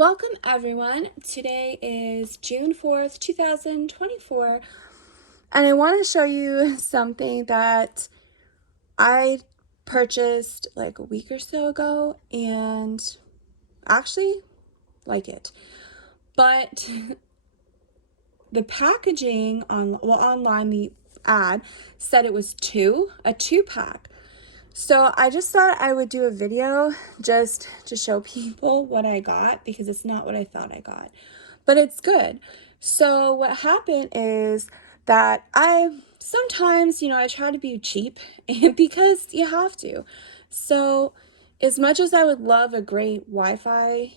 Welcome everyone. Today is June 4th, 2024, and I want to show you something that I purchased like a week or so ago and actually like it. But the packaging online the ad said it was a two pack. So I just thought I would do a video just to show people what I got because it's not what I thought I got, but it's good. So what happened is that I sometimes, I try to be cheap because you have to. So as much as I would love a great Wi-Fi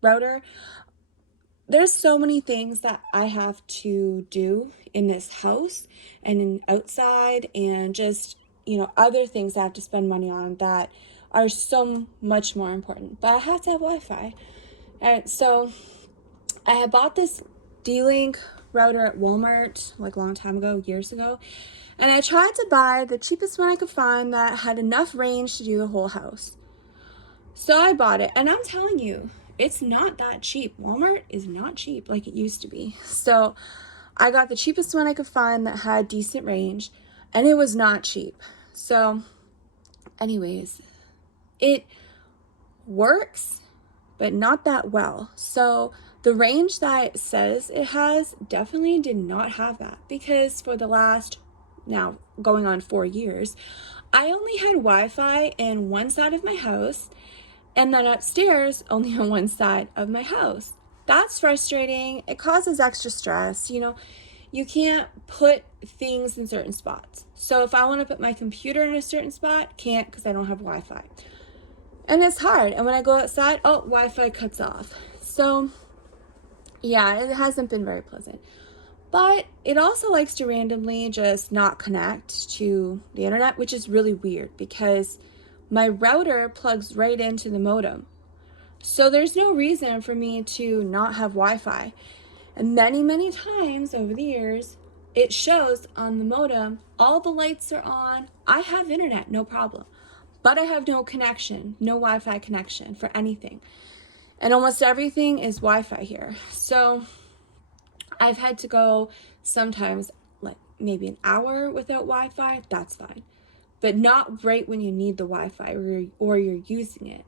router, there's so many things that I have to do in this house and outside and just other things I have to spend money on that are so much more important. But I have to have Wi-Fi. And so I had bought this D-Link router at Walmart like a long time ago, years ago. And I tried to buy the cheapest one I could find that had enough range to do the whole house. So I bought it, and I'm telling you, it's not that cheap. Walmart is not cheap like it used to be. So I got the cheapest one I could find that had decent range, and it was not cheap. So anyways, it works, but not that well. So the range that it says it has definitely did not have that, because for the last, now going on 4 years, I only had Wi-Fi in one side of my house, and then upstairs only on one side of my house. That's frustrating. It causes extra stress. You can't put things in certain spots. So if I want to put my computer in a certain spot, can't because I don't have Wi-Fi. And it's hard. And when I go outside, Wi-Fi cuts off. So yeah, it hasn't been very pleasant. But it also likes to randomly just not connect to the internet, which is really weird because my router plugs right into the modem. So there's no reason for me to not have Wi-Fi. And many times over the years, it shows on the modem, all the lights are on. I have internet, no problem. But I have no connection, no Wi-Fi connection for anything. And almost everything is Wi-Fi here. So I've had to go sometimes like maybe an hour without Wi-Fi, that's fine. But not right when you need the Wi-Fi or you're using it.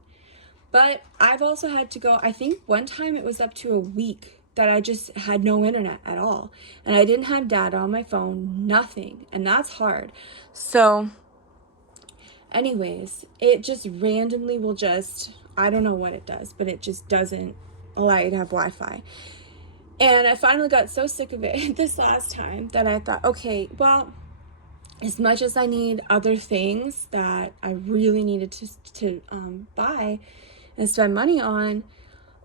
But I've also had to go, I think one time it was up to a week that I just had no internet at all. And I didn't have data on my phone, nothing. And that's hard. So anyways, it just randomly will I don't know what it does, but it just doesn't allow you to have Wi-Fi. And I finally got so sick of it this last time that I thought, okay, well, as much as I need other things that I really needed to buy and spend money on,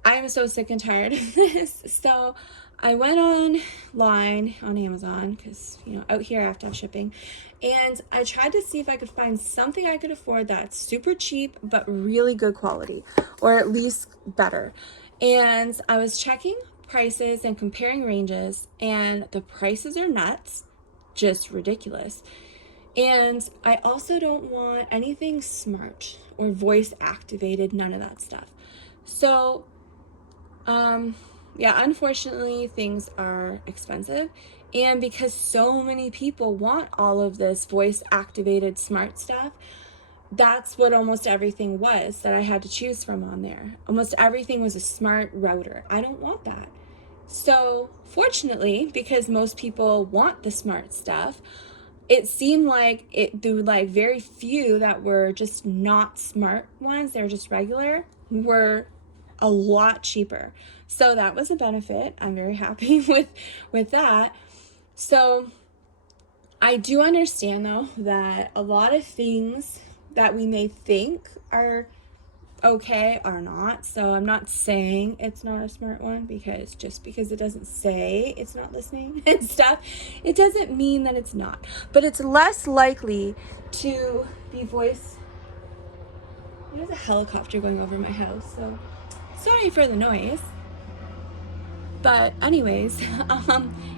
I am so sick and tired of this. So I went online on Amazon because, out here I have to have shipping. And I tried to see if I could find something I could afford that's super cheap but really good quality, or at least better. And I was checking prices and comparing ranges, and the prices are nuts. Just ridiculous. And I also don't want anything smart or voice activated, none of that stuff. So yeah, unfortunately things are expensive, and because so many people want all of this voice activated smart stuff, that's what almost everything was that I had to choose from on there. Almost everything was a smart router. I don't want that. So fortunately, because most people want the smart stuff, it seemed like there were like very few that were just not smart ones. They were just regular, were a lot cheaper. So that was a benefit. I'm very happy with that. So I do understand though that a lot of things that we may think are okay are not. So I'm not saying it's not a smart one, because just because it doesn't say it's not listening and stuff, it doesn't mean that it's not. But it's less likely to be voice. There's a helicopter going over my house, so sorry for the noise. But anyways,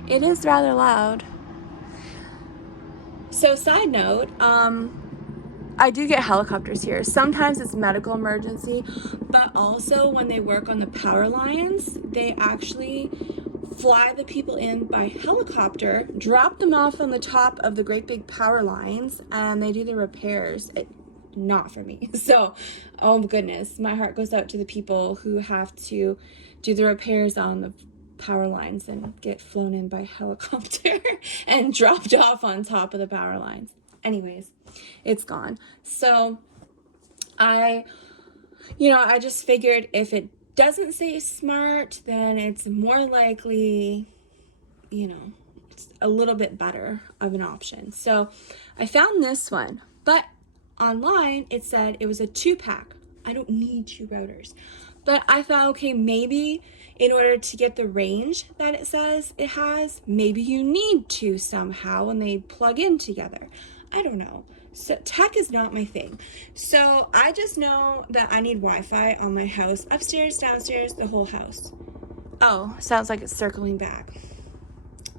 it is rather loud. So side note, I do get helicopters here. Sometimes it's medical emergency, but also when they work on the power lines, they actually fly the people in by helicopter, drop them off on the top of the great big power lines, and they do the repairs. Not for me. So, oh goodness, my heart goes out to the people who have to do the repairs on the power lines and get flown in by helicopter and dropped off on top of the power lines. Anyways, it's gone. So I just figured if it doesn't say smart, then it's more likely, it's a little bit better of an option. So I found this one, but online it said it was a 2-pack. I don't need 2 routers. But I thought, okay, maybe in order to get the range that it says it has, maybe you need 2 somehow when they plug in together. I don't know. So tech is not my thing. So I just know that I need Wi-Fi on my house, upstairs, downstairs, the whole house. Oh, sounds like it's circling back.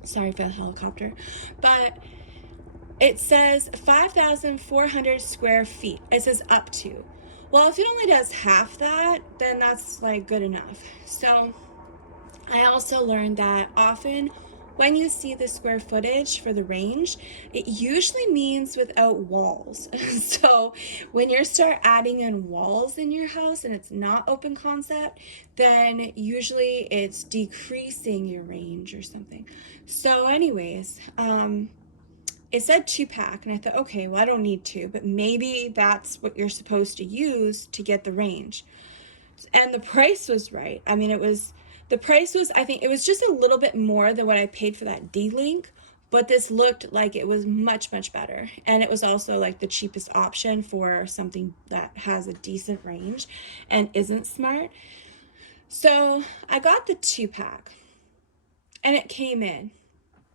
Sorry for the helicopter. But it says 5,400 square feet. It says up to. Well, if it only does half that, then that's like good enough. So I also learned that often when you see the square footage for the range, it usually means without walls. So when you start adding in walls in your house and it's not open concept, then usually it's decreasing your range or something. So anyways, it said 2-pack, and I thought, okay, well, I don't need 2, but maybe that's what you're supposed to use to get the range. And the price was right. I mean, the price was, I think it was just a little bit more than what I paid for that D-Link, but this looked like it was much, much better. And it was also like the cheapest option for something that has a decent range and isn't smart. So I got the 2-pack, and it came in.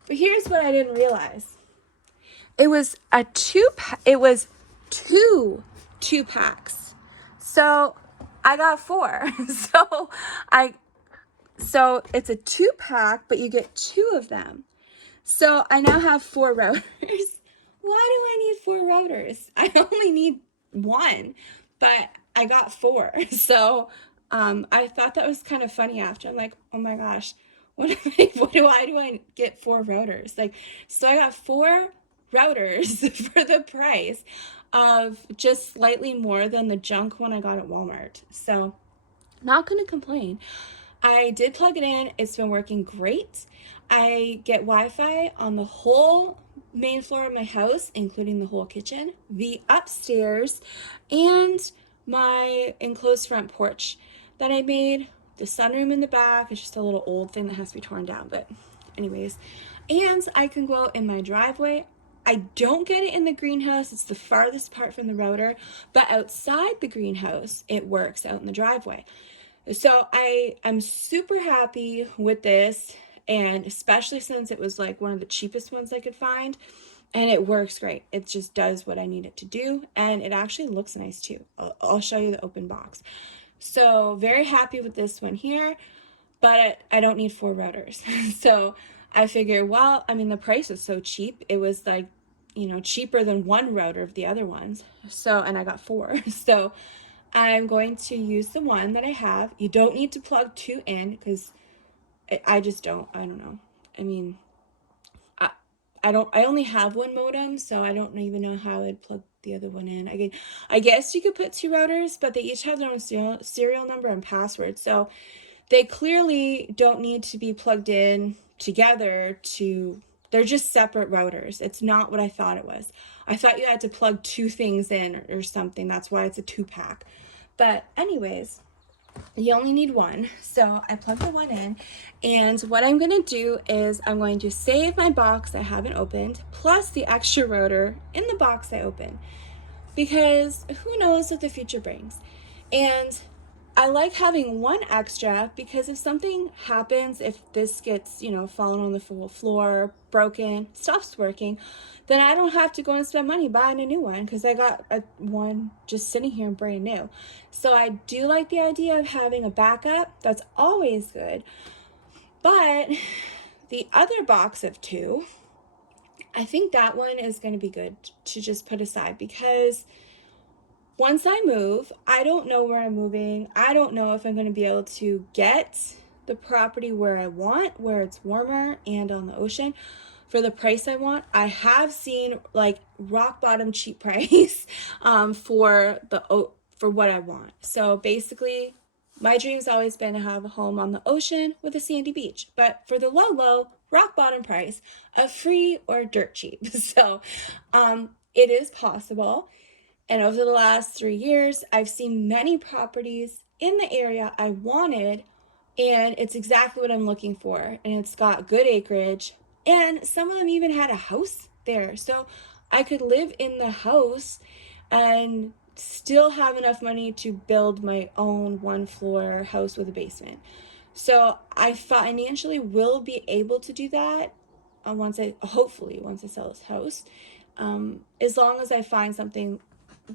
But here's what I didn't realize. It was it was 2 2-packs. So I got 4. So it's a 2-pack, but you get 2 of them. So I now have 4 routers. Why do I need 4 routers? I only need 1, but I got 4. So I thought that was kind of funny after. I'm like, oh my gosh, why do I get 4 routers? Like, so I got 4 routers for the price of just slightly more than the junk one I got at Walmart. So not going to complain. I did plug it in. It's been working great. I get Wi-Fi on the whole main floor of my house, including the whole kitchen, the upstairs, and my enclosed front porch that I made. The sunroom in the back is just a little old thing that has to be torn down, but anyways. And I can go in my driveway. I don't get it in the greenhouse. It's the farthest part from the router, but outside the greenhouse, it works out in the driveway. So I'm super happy with this, and especially since it was like one of the cheapest ones I could find, and it works great. It just does what I need it to do, and it actually looks nice too. I'll show you the open box. So very happy with this one here, but I don't need 4 routers. So I figured, well, I mean, the price was so cheap. It was like, cheaper than 1 router of the other ones. So, and I got 4. So I'm going to use the one that I have. You don't need to plug 2 in because I don't know. I mean, I only have 1 modem, so I don't even know how I'd plug the other one in. I guess you could put 2 routers, but they each have their own serial number and password. So they clearly don't need to be plugged in together they're just separate routers. It's not what I thought it was. I thought you had to plug 2 things in or something. That's why it's a 2-pack. But anyways, you only need 1. So I plugged the 1 in. And what I'm going to do is I'm going to save my box I haven't opened, plus the extra router in the box I opened. Because who knows what the future brings. And I like having 1 extra because if something happens, if this gets, fallen on the floor, broken, stops working, then I don't have to go and spend money buying a new one because I got one just sitting here brand new. So I do like the idea of having a backup. That's always good. But the other box of 2, I think that one is going to be good to just put aside because once I move, I don't know where I'm moving. I don't know if I'm going to be able to get the property where I want, where it's warmer and on the ocean for the price I want. I have seen like rock bottom cheap price for what I want. So basically, my dream's always been to have a home on the ocean with a sandy beach, but for the low rock bottom price of free or dirt cheap. So it is possible. And over the last 3 years, I've seen many properties in the area I wanted, and it's exactly what I'm looking for. And it's got good acreage, and some of them even had a house there. So I could live in the house and still have enough money to build my own 1-floor house with a basement. So I financially will be able to do that hopefully once I sell this house, as long as I find something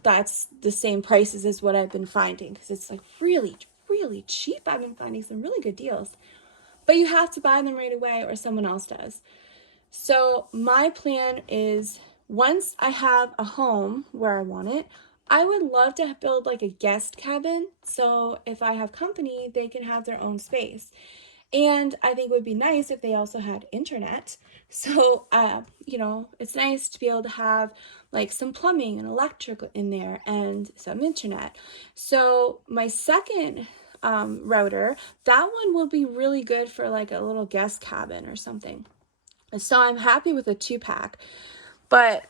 that's the same prices as what I've been finding, because it's like really, really cheap. I've been finding some really good deals, but you have to buy them right away or someone else does. So my plan is, once I have a home where I want it, I would love to build like a guest cabin. So if I have company, they can have their own space. And I think it would be nice if they also had internet. So, it's nice to be able to have like some plumbing and electric in there and some internet. So my second router, that one will be really good for like a little guest cabin or something. So I'm happy with a 2-pack, but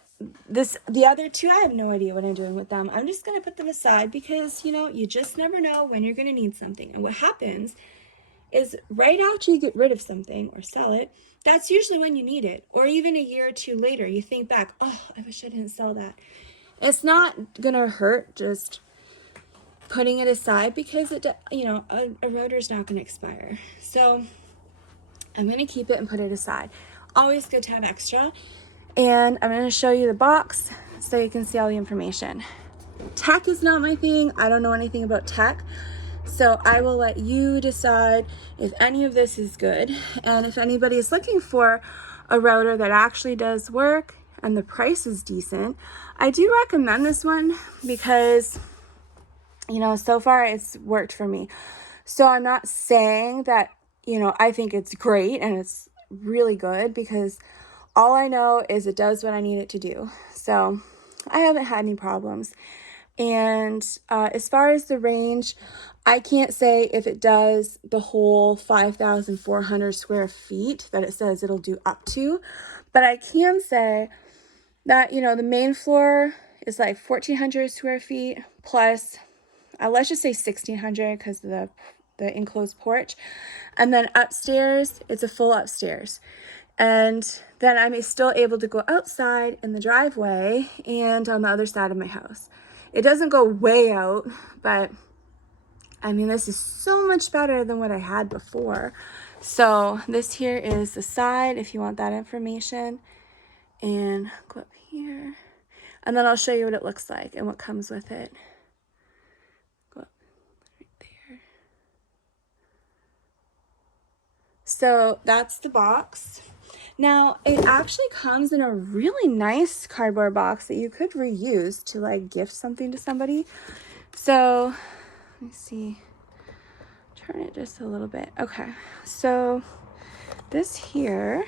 the other two, I have no idea what I'm doing with them. I'm just going to put them aside because, you just never know when you're going to need something. And what happens is right after you get rid of something or sell it, that's usually when you need it. Or even a year or two later, you think back, oh, I wish I didn't sell that. It's not going to hurt just putting it aside because, a router is not going to expire. So I'm going to keep it and put it aside. Always good to have extra. And I'm going to show you the box so you can see all the information. Tech is not my thing. I don't know anything about tech. So I will let you decide if any of this is good. And if anybody is looking for a router that actually does work and the price is decent, I do recommend this one because, so far it's worked for me. So I'm not saying that, I think it's great and it's really good, because all I know is it does what I need it to do. So I haven't had any problems. And as far as the range, I can't say if it does the whole 5,400 square feet that it says it'll do up to, but I can say that, the main floor is like 1,400 square feet plus, let's just say 1,600 because of the enclosed porch. And then upstairs, it's a full upstairs. And then I'm still able to go outside in the driveway and on the other side of my house. It doesn't go way out, but this is so much better than what I had before. So this here is the side if you want that information. And go up here. And then I'll show you what it looks like and what comes with it. Go up right there. So that's the box. Now, it actually comes in a really nice cardboard box that you could reuse to like gift something to somebody. So, let me see. Turn it just a little bit. Okay, so this here.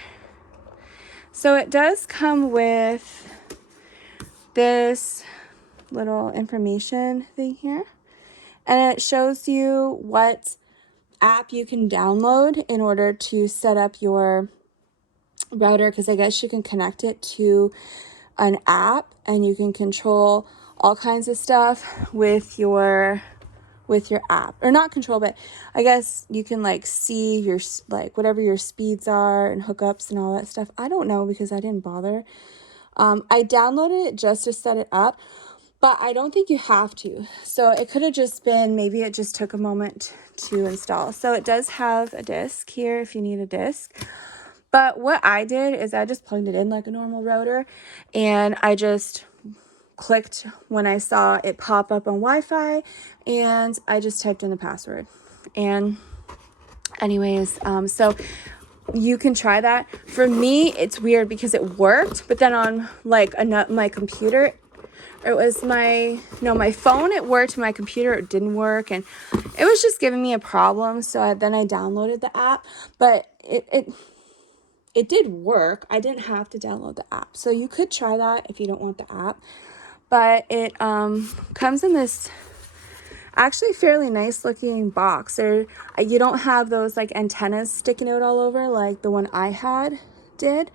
So it does come with this little information thing here. And it shows you what app you can download in order to set up your router, because I guess you can connect it to an app and you can control all kinds of stuff with your app, or not control, but I guess you can like see your whatever your speeds are and hookups and all that stuff. I don't know because I didn't bother. I downloaded it just to set it up, but I don't think you have to. So it could have just been, maybe it just took a moment to install. So it does have a disc here if you need a disc. But what I did is I just plugged it in like a normal router, and I just clicked when I saw it pop up on Wi-Fi, and I just typed in the password. And anyways, so you can try that. For me, it's weird because it worked, but then on like my computer, or it was my phone, it worked, my computer, it didn't work, and it was just giving me a problem. So then I downloaded the app, but it did work. I didn't have to download the app. So you could try that if you don't want the app. But it comes in this actually fairly nice looking box. You don't have those like antennas sticking out all over like the one I had did.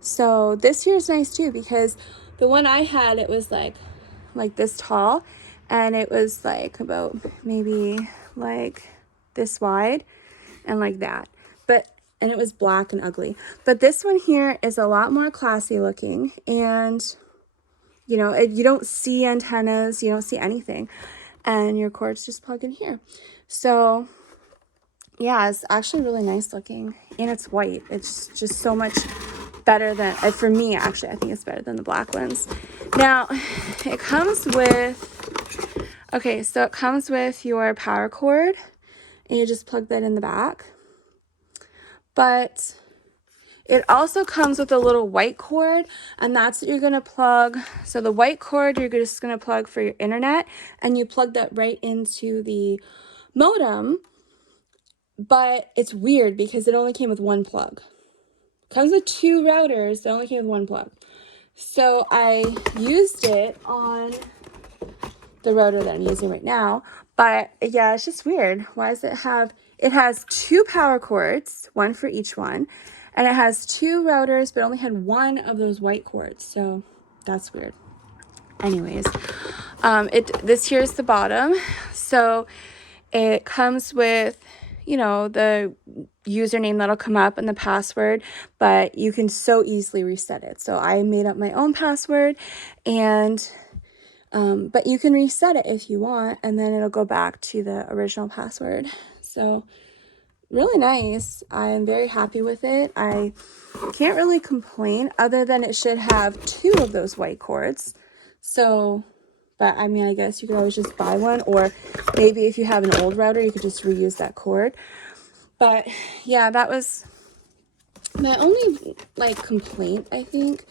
So this here is nice too, because the one I had, it was like this tall, and it was like about maybe like this wide and like that. And it was black and ugly. But this one here is a lot more classy looking, and you don't see antennas, you don't see anything, and your cords just plug in here. So yeah, it's actually really nice looking, and it's white. It's just so much better than, for me actually, I think it's better than the black ones. Now it comes with, okay, so it comes with your power cord, and you just plug that in the back. But it also comes with a little white cord, and that's what you're going to plug. So the white cord, you're just going to plug for your internet, and you plug that right into the modem. But it's weird because it only came with one plug. It comes with two routers, it only came with one plug. So I used it on the router that I'm using right now. But yeah, it's just weird. Why does it has two power cords, one for each one. And it has two routers, but only had one of those white cords. So that's weird. Anyways, this here's the bottom. So it comes with, the username that'll come up and the password, but you can so easily reset it. So I made up my own password, and but you can reset it if you want, and then it'll go back to the original password. So really nice. I'm very happy with it. I can't really complain, other than it should have two of those white cords. So, but I mean, I guess you could always just buy one, or maybe if you have an old router, you could just reuse that cord. But yeah, that was my only like complaint, I think.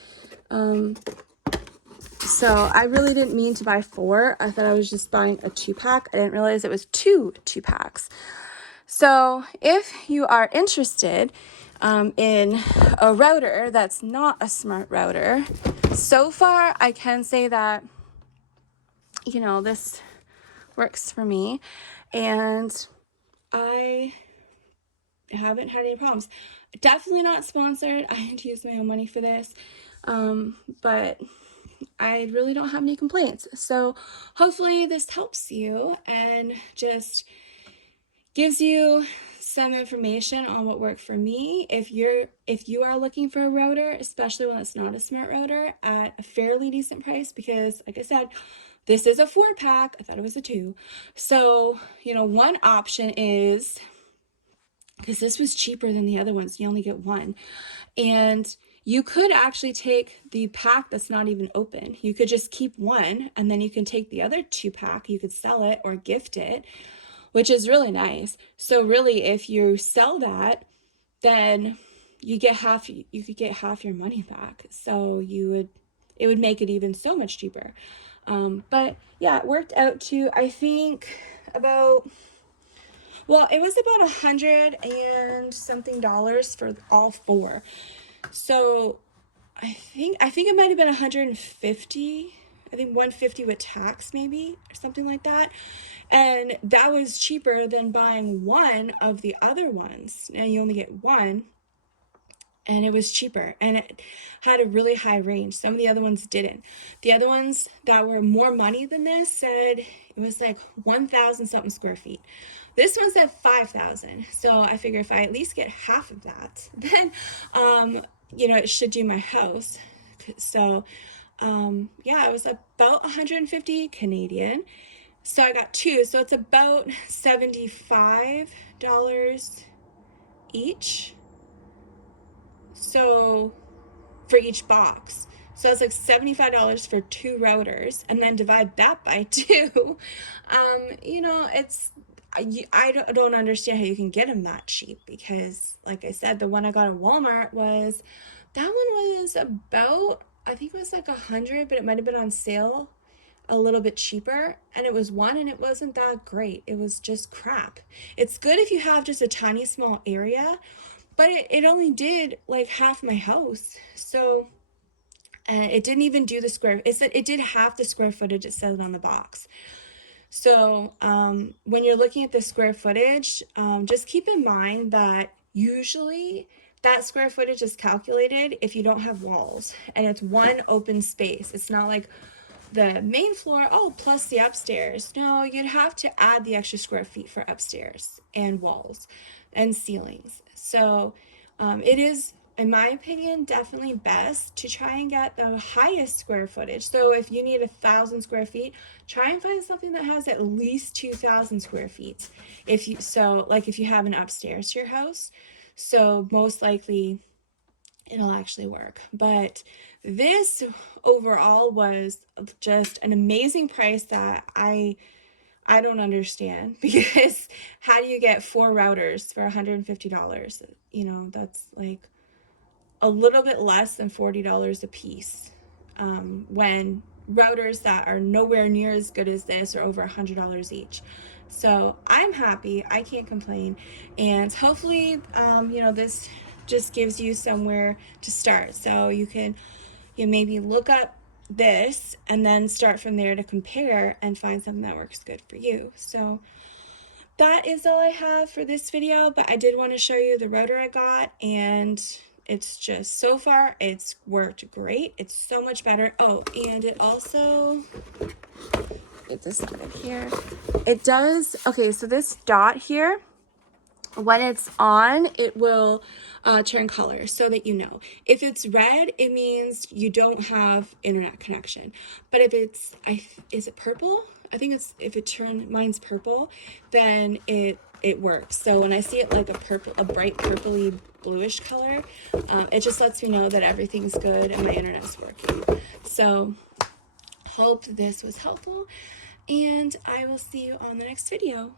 So I really didn't mean to buy 4. I thought I was just buying a 2-pack. I didn't realize it was 2-packs. So if you are interested in a router that's not a smart router, so far I can say that, this works for me, and I haven't had any problems. Definitely not sponsored. I had to use my own money for this, but I really don't have any complaints. So hopefully this helps you and just gives you some information on what worked for me. If you are looking for a router, especially one that's not a smart router, at a fairly decent price, because like I said, this is a 4-pack. I thought it was a 2. So, one option is, because this was cheaper than the other ones, you only get one. And you could actually take the pack that's not even open. You could just keep one, and then you can take the other 2-pack. You could sell it or gift it, which is really nice. So really, if you sell that, then you could get half your money back. So it would make it even so much cheaper. But yeah, it worked out to, I think, about, well, it was about $100 and something for all 4. So I think it might have been 150. I think 150 with tax, maybe, or something like that. And that was cheaper than buying one of the other ones. Now you only get one, and it was cheaper, and it had a really high range. Some of the other ones didn't. The other ones that were more money than this said it was like 1,000 something square feet. This one said 5,000. So I figure if I at least get half of that, then it should do my house. So yeah, it was about 150 Canadian. So I got 2, so it's about $75 each. So for each box. So it's like $75 for 2 routers, and then divide that by 2. I don't understand how you can get them that cheap, because like I said, the one I got at Walmart that one was about I think it was like 100, but it might have been on sale a little bit cheaper, and it was one, and it wasn't that great. It was just crap. It's good if you have just a tiny small area, but it only did like half my house. So it didn't even do the square. It did half the square footage it said on the box. So when you're looking at the square footage, just keep in mind that usually that square footage is calculated if you don't have walls and it's one open space. It's not like the main floor, oh, plus the upstairs. No, you'd have to add the extra square feet for upstairs and walls and ceilings. So it is, in my opinion, definitely best to try and get the highest square footage. So if you need 1,000 square feet, try and find something that has at least 2,000 square feet. If you have an upstairs to your house, so most likely it'll actually work. But this overall was just an amazing price that I don't understand, because how do you get 4 routers for $150? You know, that's like a little bit less than $40 a piece, when routers that are nowhere near as good as this are over $100 each. So I'm happy, I can't complain, and hopefully this just gives you somewhere to start, so you can maybe look up this and then start from there to compare and find something that works good for you. So that is all I have for this video, but I did want to show you the router I got, and it's just, so far it's worked great. It's so much better. Oh, and it also, get this out of here, it does, okay, so this dot here, when it's on, it will turn color, so that you know. If it's red, it means you don't have internet connection. But if it's, is it purple? I think it's, if it mine's purple, then it works. So when I see it like a bright purpley bluish color, it just lets me know that everything's good and my internet's working. So hope this was helpful, and I will see you on the next video.